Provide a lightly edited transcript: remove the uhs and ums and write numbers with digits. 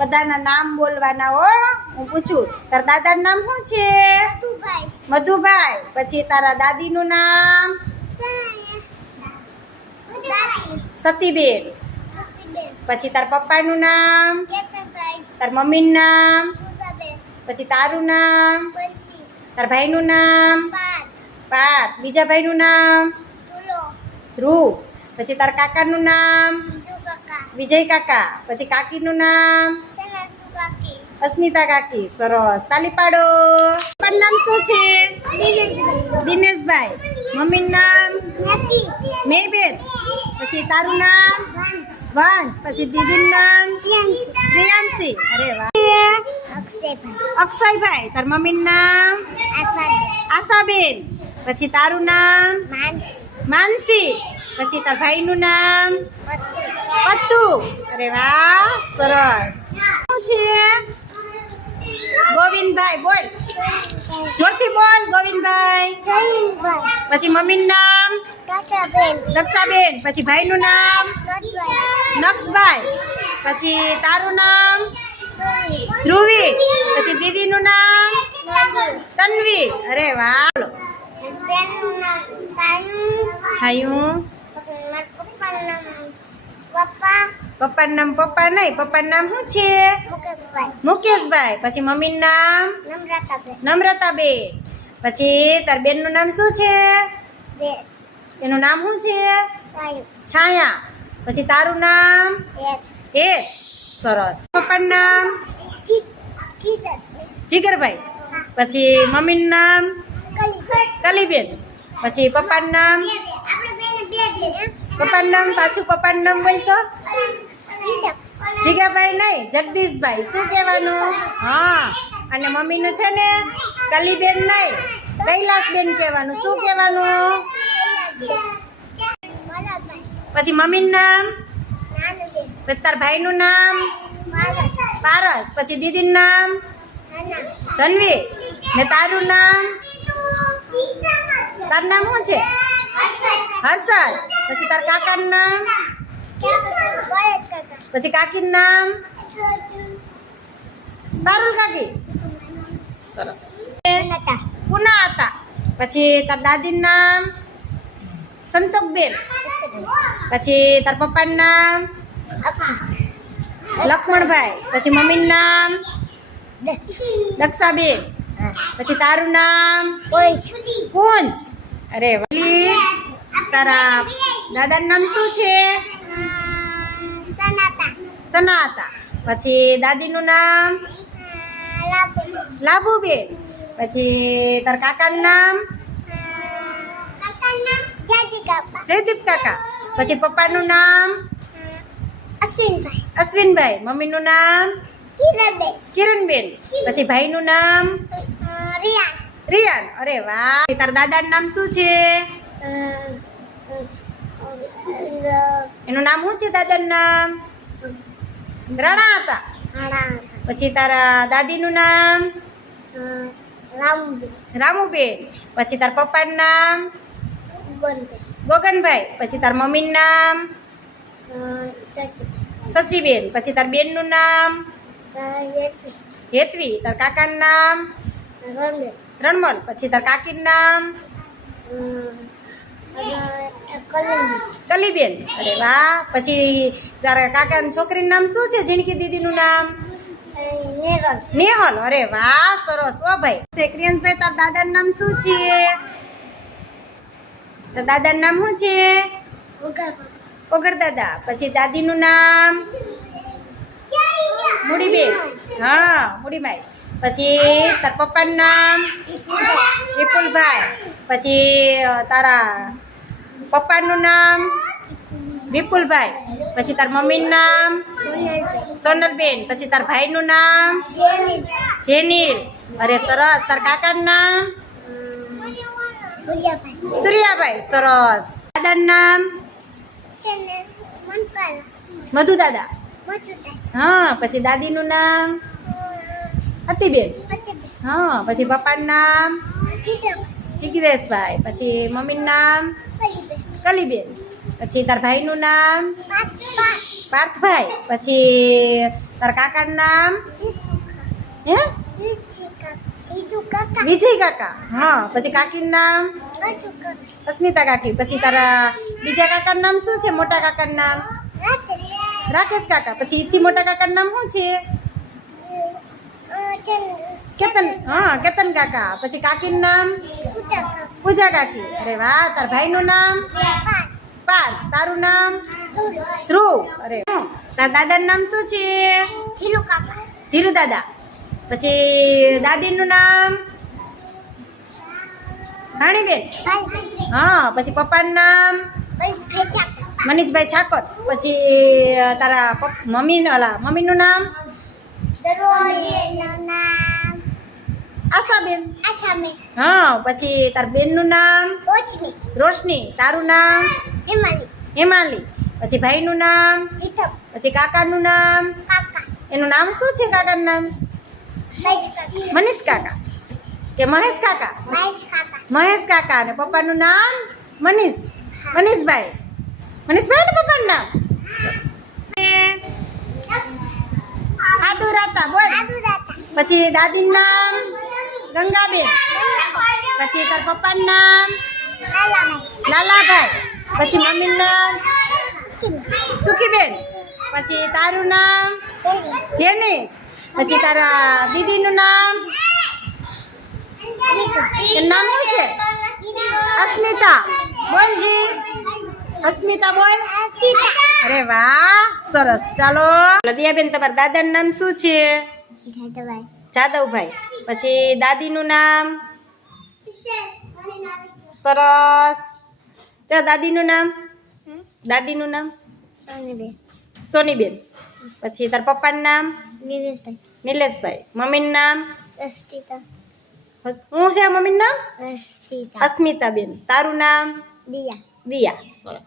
બધાના નામ બોલવાના હો. હું પૂછું તારા દાદાનું નામ શું છે? મધુભાઈ. પછી તારા દાદીનું નામ? સતીબેન. પછી તારા પપ્પાનું નામ? તાર મમ્મીનું નામ? પછી તારું નામ? તારા ભાઈનું નામ? પાર્થ. બીજા ભાઈનું નામ? ધ્રુવ. પછી તારા કાકાનું નામ? વિજય કાકા. પછી કાકીનું નામ? અસ્મિતા કાકી. સરસ, તાલી પાડો. પપ્પાનું નામ શું છે? દિનેશભાઈ. મમ્મીનું નામ? મેયબેન. પછી તારું નામ? વંશ. પછી દીદીનું નામ? પ્રિયાંશી. અરે વાહ. અક્ષયભાઈ. તાર મમ્મીનું નામ? આશાબેન. પછી તારું નામ? માનસી. પછી તાર ભાઈનું નામ? પત્તુ. અરે વાહ, સરસ. શું છે? ગોવિંદભાઈ. બોલ, જોરથી બોલ. ગોવિંદભાઈ. પછી મમ્મીનું નામ? દક્ષાબેન. પછી ભાઈનું નામ? નક્ષભાઈ. પછી તારું નામ? ધ્રુવી. પછી દીદીનું નામ? તન્વી. અરે વાહ. છાયું. પપ્પાનું નામ? પપ્પા નહીં, પપ્પાનું નામ શું છે? મુકેશભાઈ. પછી મમ્મીનું નામ? નમ્રતાબેન. પછી તાર બેનનું નામ શું છે? એનું નામ શું છે? છાયા. પછી તારું નામ? સરસ. પપ્પાનું નામ? જીગરભાઈ. પછી મમ્મીનું નામ? કલીબેન. પછી પપ્પાનું નામ? પપ્પાનું નામ પાછું પપ્પાનું નામ બોલ તો. જીગાભાઈ નહીં, જગદીશભાઈ. શું કહેવાનું? હા. અને મમ્મીનું છે ને કલીબેન નહીં, કૈલાસબેન કહેવાનું. શું કહેવાનું? પછી મમ્મીનું નામ? પછી તાર ભાઈનું નામ? પારસ. પછી દીદીનું નામ? ધનવી. ને તારું નામ? તારું નામ શું છે? હર્ષદ. પછી તાર કાકાનું નામ? પછી કાકીનું નામ? પારુલ કાકી. સરસ. પુના હતા. પછી તાર દાદીનું નામ? સંતોકબેન. પછી તાર પપ્પાનું નામ? લક્ષ્મણભાઈ. પછી મમ્મીનું નામ? દક્ષાબેન. પછી તારું નામ? કુંજ. અરે વલી. તારા દાદાનું નામ શું છે? સનાતા. પછી દાદીનું નામ? લાભુબેન. પછી તાર કાકાનું નામ? જયદીપ કાકા. પછી પપ્પાનું નામ? અશ્વિનભાઈ. મમ્મીનું નામ? કિરણબેન. પછી ભાઈનું નામ? રિયાન. અરે વાહ. તારા દાદાનું નામ શું છે? એનું નામ શું છે દાદાનું નામ? રણા હતા. પછી તારા દાદીનું નામ? રામુબેન. પછી તાર પપ્પાનું નામ? ગગનભાઈ. પછી તાર મમ્મીનું નામ? સચીબેન. પછી તાર બેનનું નામ? હેતવી. તાર કાકાનું નામ? રણમલ. પછી તાર કાકીનું નામ? કલીબેન. અરે વાહ. પછી તારા કાકાની છોકરીનું નામ શું છે? ઝીણકી દીદીનું નામ? નેહલ. અરે વાહ, સરસ. ઓ ભાઈ ક્રિયાંશભાઈ, તાર દાદાનું નામ શું છે? તાર દાદાનું નામ શું છે? ઓગર દાદા. પછી દાદીનું નામ? મુડીબેન. હા, મુડીભાઈ. પછી તાર પપ્પાનું નામ? વિપુલભાઈ. પછી તારા પપ્પાનું નામ? વિપુલભાઈ. પછી તાર મમ્મીનું નામ? સોનલબેન. પછી તાર ભાઈનું નામ? જેનિલ. અરે સરસ. તાર કાકાનું નામ? સૂર્યાભાઈ. સરસ. દાદાનું નામ? મધુ દાદા. હા. પછી દાદીનું નામ? અતિબેન. હા. પછી પપ્પાનું નામ? જિગ્નેશભાઈ. પછી મમ્મીનું નામ? કલીબેન. પછી તાર ભાઈનું નામ? પાર્થભાઈ. પછી તારા કાકાનું નામ હે વિજય કાકા. હા, પછી કાકીનું નામ અસ્મિતા કાકી. પછી તારા બીજા કાકાનું નામ શું છે? મોટા કાકાનું નામ રાકેશ કાકા. પછી ઈથી મોટા કાકાનું નામ શું છે? કેતન. હા, કેતન કાકા. પછી કાકીનું નામ પૂજા કાકી. અરે વાહ. તાર ભાઈનું નામ પાર્થ. તારું નામ ધ્રુવ. અરે તારા દાદાનું નામ શું છે? ધીરુ દાદા. પછી દાદીનું નામ રાણીબેન. હા, પછી પપ્પાનું નામ મનીષભાઈ ઠાકોર. પછી તારા મમ્મીનું નામ આશાબેન. હા, પછી તારા બેનનું નામ રોશની. તારું નામ હેમાલી. પછી ભાઈનું નામ. પછી કાકાનું નામ. એનું નામ શું છે? કાકાનું નામ મનીષ કાકા કે મહેશ કાકા? મહેશ કાકા. અને પપ્પાનું નામ મનીષભાઈ. મનીષભાઈ ને પપ્પાનું નામ આદુરાતા. બોલ. પછી દાદીનું નામ ગંગાબેન. પછી તાર પપ્પાનું નામ લાલાભાઈ. પછી મમ્મીનું નામ સુખીબેન. પછી તારું નામ જેનિસ. પછી તારા દીદીનું નામ નામ શું છે? અસ્મિતા. બોલજી અસ્મિતા. બોલ. અરે વાહ, સરસ. ચાલો દિયાબેન, તમારા દાદાનું નામ શું છે? જાદવભાઈ. પછી દાદીનું નામ સરસ. ચાલ દાદીનું નામ સોનીબેન. પછી તાર પપ્પાનું નામ નિલેશભાઈ. મમ્મીનું નામ શું છે? મમ્મીનું નામ અસ્મિતાબેન. તારું નામ દિયા. સરસ.